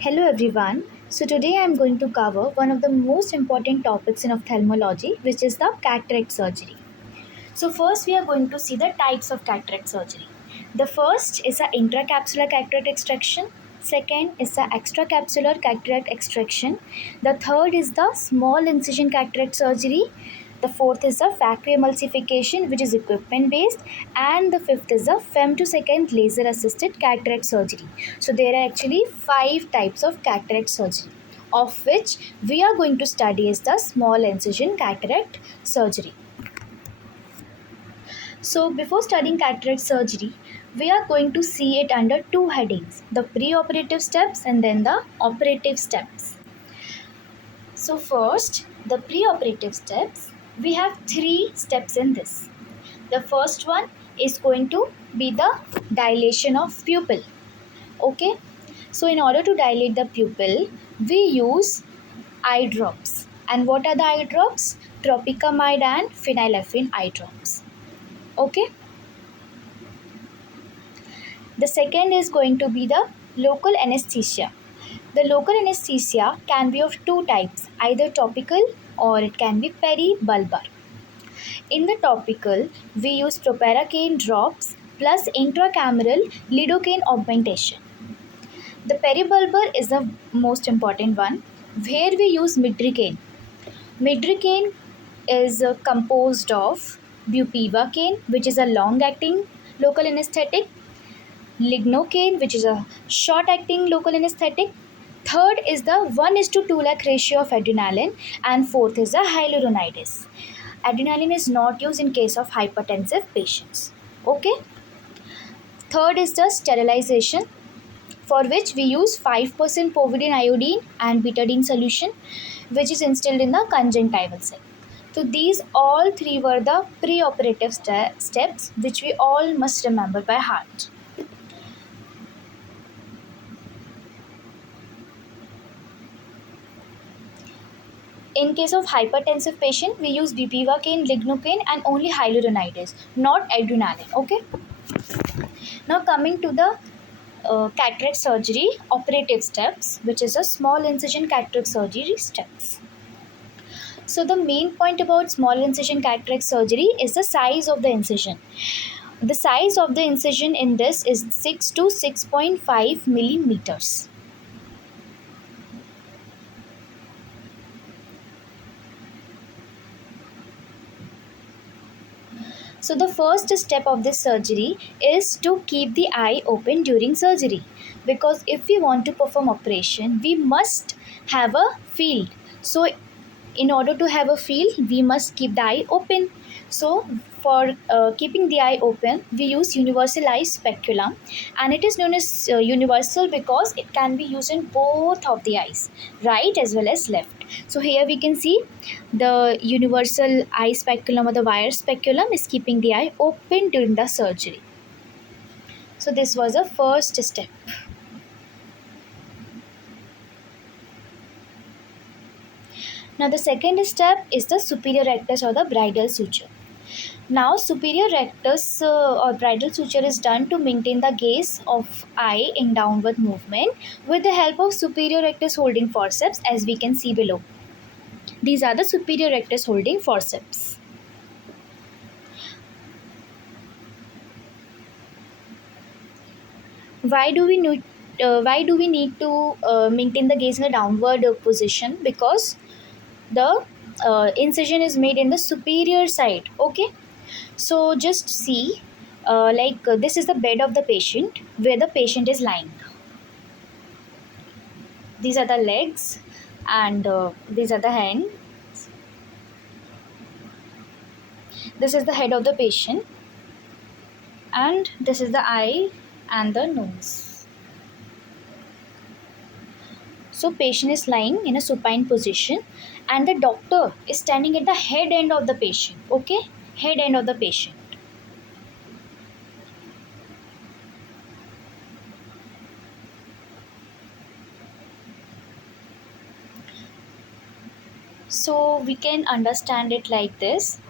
Hello everyone. So today I am going to cover one of the most important topics in ophthalmology, which is the cataract surgery. So first we are going to see the types of cataract surgery. The first is a intracapsular cataract extraction. Second is the extracapsular cataract extraction. The third is the small incision cataract surgery. The fourth is the factory emulsification, which is equipment based, and the fifth is the femtosecond laser assisted cataract surgery. So there are actually five types of cataract surgery, of which we are going to study is the small incision cataract surgery. So, before studying cataract surgery, we are going to see it under two headings, the pre-operative steps and then the operative steps. So, first, the pre-operative steps, we have three steps in this. The first one is going to be the dilation of pupil. Okay, so in order to dilate the pupil, we use eye drops. And what are the eye drops? Tropicamide and phenylephrine eye drops. Okay. The second is going to be the local anesthesia. The local anesthesia can be of two types, either topical or it can be peribulbar. In the topical, we use proparacaine drops plus intracameral lidocaine augmentation. The peribulbar is the most important one, where we use midricaine. Midricaine is composed of bupivacaine, which is a long-acting local anesthetic, lignocaine, which is a short acting local anesthetic. Third is the 1 is to 2 lakh ratio of adrenaline, and fourth is the hyaluronidase. Adrenaline is not used in case of hypertensive patients. Okay. Third is the sterilization, for which we use 5% povidone iodine and betadine solution, which is instilled in the conjunctival site. So these all three were the pre-operative steps which we all must remember by heart. In case of hypertensive patient, we use bupivacaine, lignocaine, and only hyaluronidase, not adrenaline. Okay. Now coming to the cataract surgery operative steps, which is a small incision cataract surgery steps. So the main point about small incision cataract surgery is the size of the incision. The size of the incision in this is 6 to 6.5 millimeters. So the first step of this surgery is to keep the eye open during surgery, because if we want to perform operation, we must have a field. So in order to have a field, we must keep the eye open. So for keeping the eye open, we use universal eye speculum, and it is known as universal because it can be used in both of the eyes, right as well as left. So here we can see the universal eye speculum or the wire speculum is keeping the eye open during the surgery. So this was the first step. Now the second step is the superior rectus or the bridal suture. Now superior rectus or bridal suture is done to maintain the gaze of eye in downward movement with the help of superior rectus holding forceps, as we can see below. These are the superior rectus holding forceps. Why do we need to maintain the gaze in a downward position? Because the incision is made in the superior side. Okay. So just see, this is the bed of the patient where the patient is lying. These are the legs, and these are the hands. This is the head of the patient, and this is the eye and the nose. So patient is lying in a supine position, and the doctor is standing at the head end of the patient. Okay, head end of the patient. So we can understand it like this.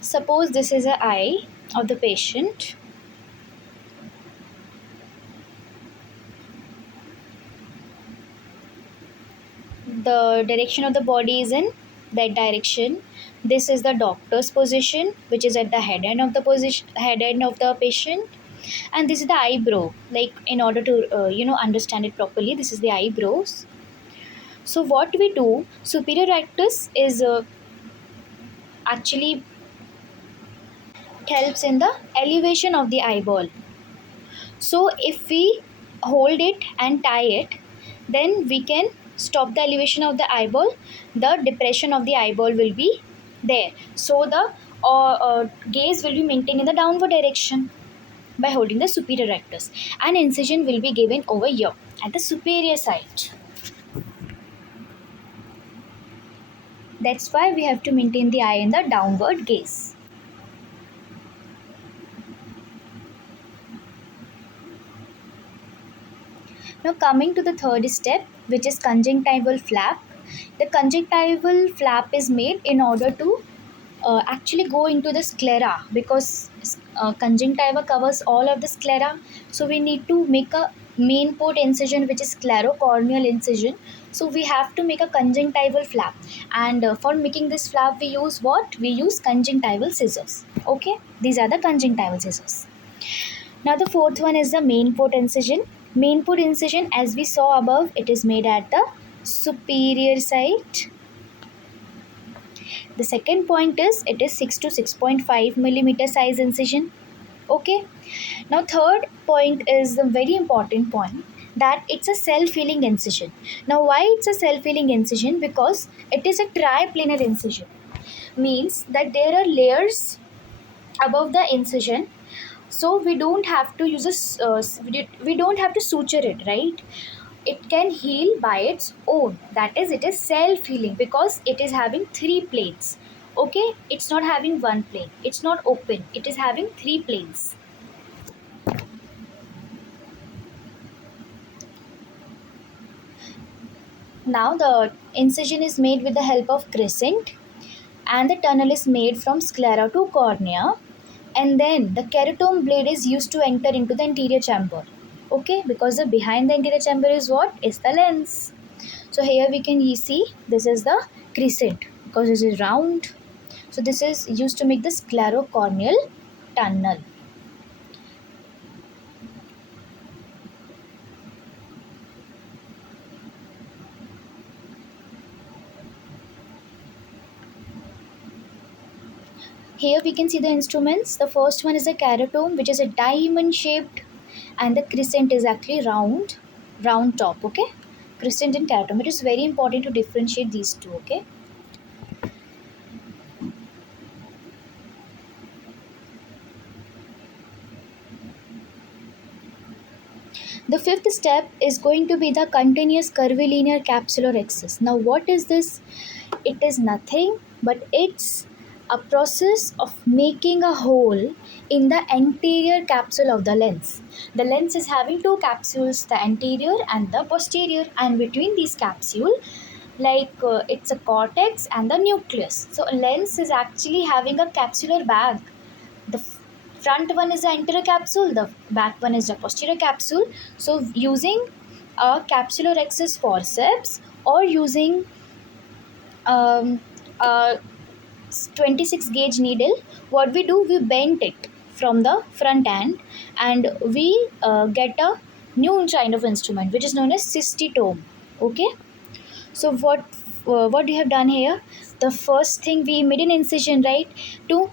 Suppose this is an eye of the patient. The direction of the body is in that direction. This is the doctor's position, which is at the head end of the patient. And this is the eyebrow, like in order to understand it properly, this is the eyebrows. So what we do, superior rectus is actually helps in the elevation of the eyeball. So if we hold it and tie it, then we can stop the elevation of the eyeball. The depression of the eyeball will be there. So the gaze will be maintained in the downward direction by holding the superior rectus. An incision will be given over here at the superior side. That's why we have to maintain the eye in the downward gaze. Now coming to the third step, which is conjunctival flap. The conjunctival flap is made in order to actually go into the sclera, because conjunctiva covers all of the sclera. So we need to make a main port incision, which is sclerocorneal incision. So we have to make a conjunctival flap, and for making this flap we use what? We use conjunctival scissors. Okay, these are the conjunctival scissors. Now the fourth one is the main port incision. Main port incision, as we saw above, it is made at the superior side. The second point is it is 6 to 6.5 millimeter size incision. Okay. Now third point is the very important point, that it's a self-healing incision. Now why it's a self-healing incision? Because it is a triplanar incision. Means that there are layers above the incision, so we don't have to use we don't have to suture it, right? It can heal by its own. That is, it is self healing because it is having three planes. Okay, it's not having one plane, it's not open, it is having three planes. Now the incision is made with the help of crescent, and the tunnel is made from sclera to cornea, and then the keratome blade is used to enter into the anterior chamber. Okay, because the behind the anterior chamber is what? Is the lens. So here we can see this is the crescent because this is round. So this is used to make the sclerocorneal tunnel. Here we can see the instruments. The first one is a keratome, which is a diamond shaped, and the crescent is actually round top. Okay, crescent and keratome. It is very important to differentiate these two. Okay. The fifth step is going to be the continuous curvilinear capsular axis. Now, what is this? It is nothing but it's a process of making a hole in the anterior capsule of the lens. The lens is having two capsules, the anterior and the posterior, and between these capsule, it's a cortex and the nucleus. So, a lens is actually having a capsular bag. The front one is the anterior capsule, the back one is the posterior capsule. So using a capsular axis forceps or using um, a 26 gauge needle, what we do, we bend it from the front end, and we get a new kind of instrument which is known as cystitome. Okay, so what we have done here, the first thing, we made an incision, right, to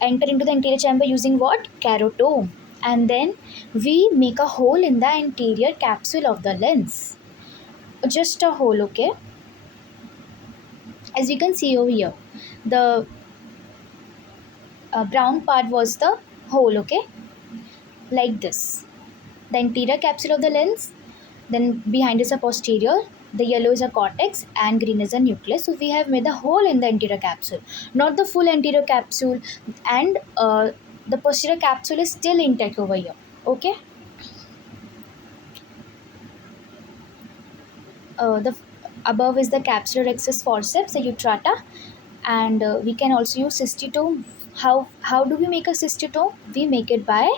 enter into the anterior chamber using what? Keratome. And then we make a hole in the anterior capsule of the lens. Just a hole, okay? As you can see over here, the brown part was the hole, okay? Like this. The anterior capsule of the lens, then behind is a posterior, the yellow is a cortex and green is a nucleus. So we have made a hole in the anterior capsule, not the full anterior capsule, and the posterior capsule is still intact over here. Okay, the above is the capsular axis forceps, the utrata, and we can also use cystitome. How do we make a cystitome? We make it by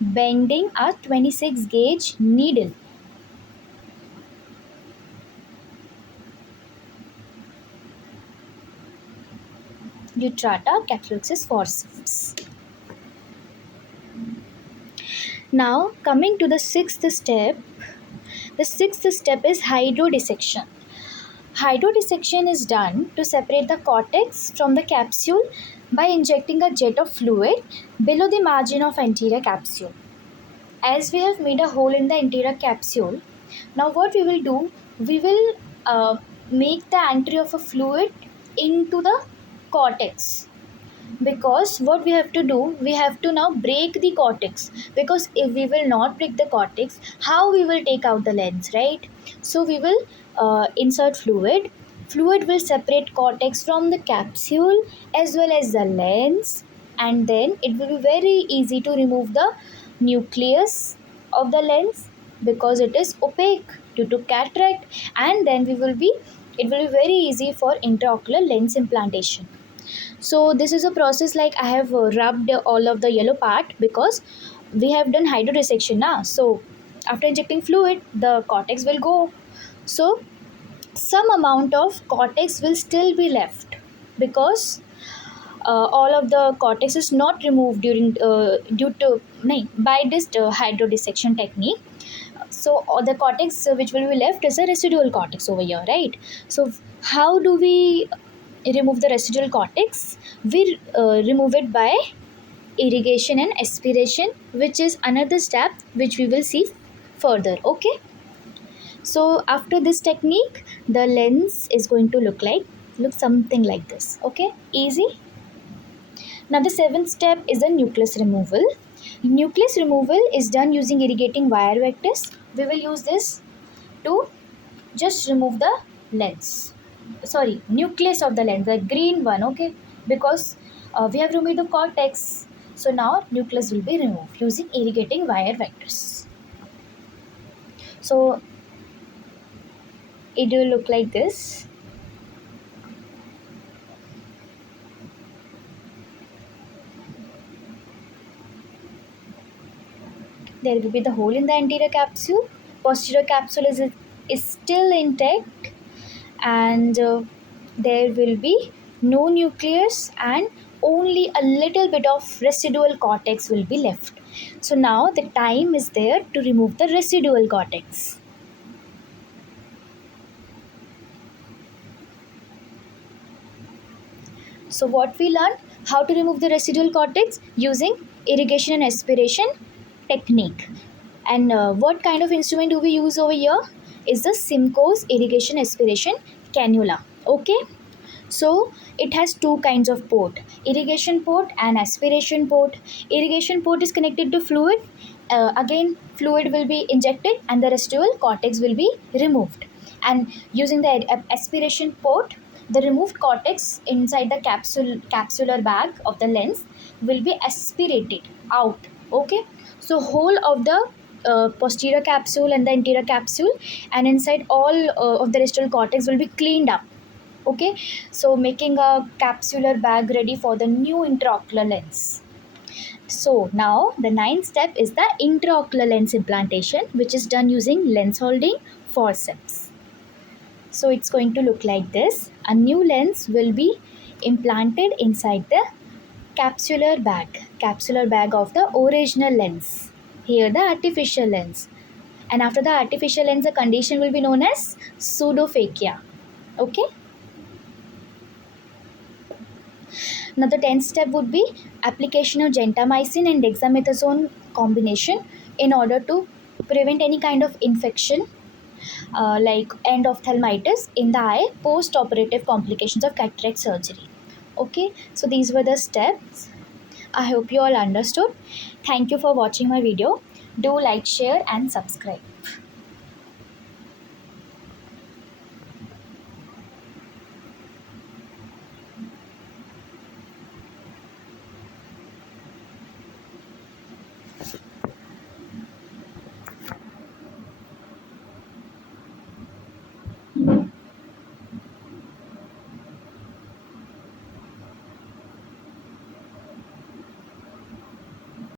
bending a 26 gauge needle. Utrata catarrhalis forceps. Now coming to the sixth step. The sixth step is hydrodissection. Hydrodissection is done to separate the cortex from the capsule by injecting a jet of fluid below the margin of anterior capsule. As we have made a hole in the anterior capsule, now what we will do, we will make the entry of a fluid into the cortex, because what we have to do, we have to now break the cortex, because if we will not break the cortex, how we will take out the lens, right? So we will insert fluid will separate cortex from the capsule as well as the lens, and then it will be very easy to remove the nucleus of the lens, because it is opaque due to cataract, and then it will be very easy for intraocular lens implantation. So this is a process, like I have rubbed all of the yellow part because we have done hydrodissection now. So after injecting fluid, the cortex will go. So some amount of cortex will still be left, because all of the cortex is not removed during due to by this hydrodissection technique. So all the cortex which will be left is a residual cortex over here, right? So how do we remove the residual cortex? We remove it by irrigation and aspiration, which is another step which we will see further. Okay, so after this technique, the lens is going to look something like this. Okay, easy. Now the seventh step is the nucleus removal. Nucleus removal is done using irrigating wire vectors. We will use this to just remove the lens, sorry, nucleus of the lens, the green one. Okay, because we have removed the cortex, so now nucleus will be removed using irrigating wire vectors. So it will look like this. There will be the hole in the anterior capsule. Posterior capsule is still intact, and there will be no nucleus, and only a little bit of residual cortex will be left. So now the time is there to remove the residual cortex. So what we learned, how to remove the residual cortex using irrigation and aspiration technique. And what kind of instrument do we use over here is the Simcoe's irrigation aspiration cannula. Okay, so it has two kinds of port, irrigation port and aspiration port. Irrigation port is connected to fluid. Again, fluid will be injected and the residual cortex will be removed. And using the aspiration port, the removed cortex inside the capsular bag of the lens will be aspirated out. Okay, so whole of the posterior capsule and the anterior capsule and inside all of the residual cortex will be cleaned up. Okay, so making a capsular bag ready for the new intraocular lens. So now the ninth step is the intraocular lens implantation, which is done using lens holding forceps. So it's going to look like this. A new lens will be implanted inside the capsular bag of the original lens. Here the artificial lens. And after the artificial lens, the condition will be known as pseudophakia. Okay. Now the 10th step would be application of gentamicin and dexamethasone combination in order to prevent any kind of infection like endophthalmitis in the eye post-operative complications of cataract surgery. Okay, so these were the steps. I hope you all understood. Thank you for watching my video. Do like, share and subscribe.